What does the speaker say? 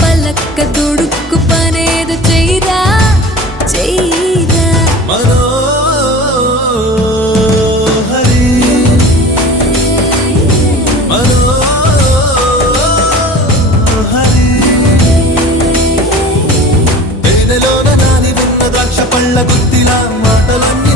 పలక్క దుడుక్కు పనేదు చెయ్యరా చెయ్యరా మనోహరి మనోహరి తేనెలోన నాని ఉన్న ద్రాక్ష పళ్ళ గుత్తిలా మాటలన్నీ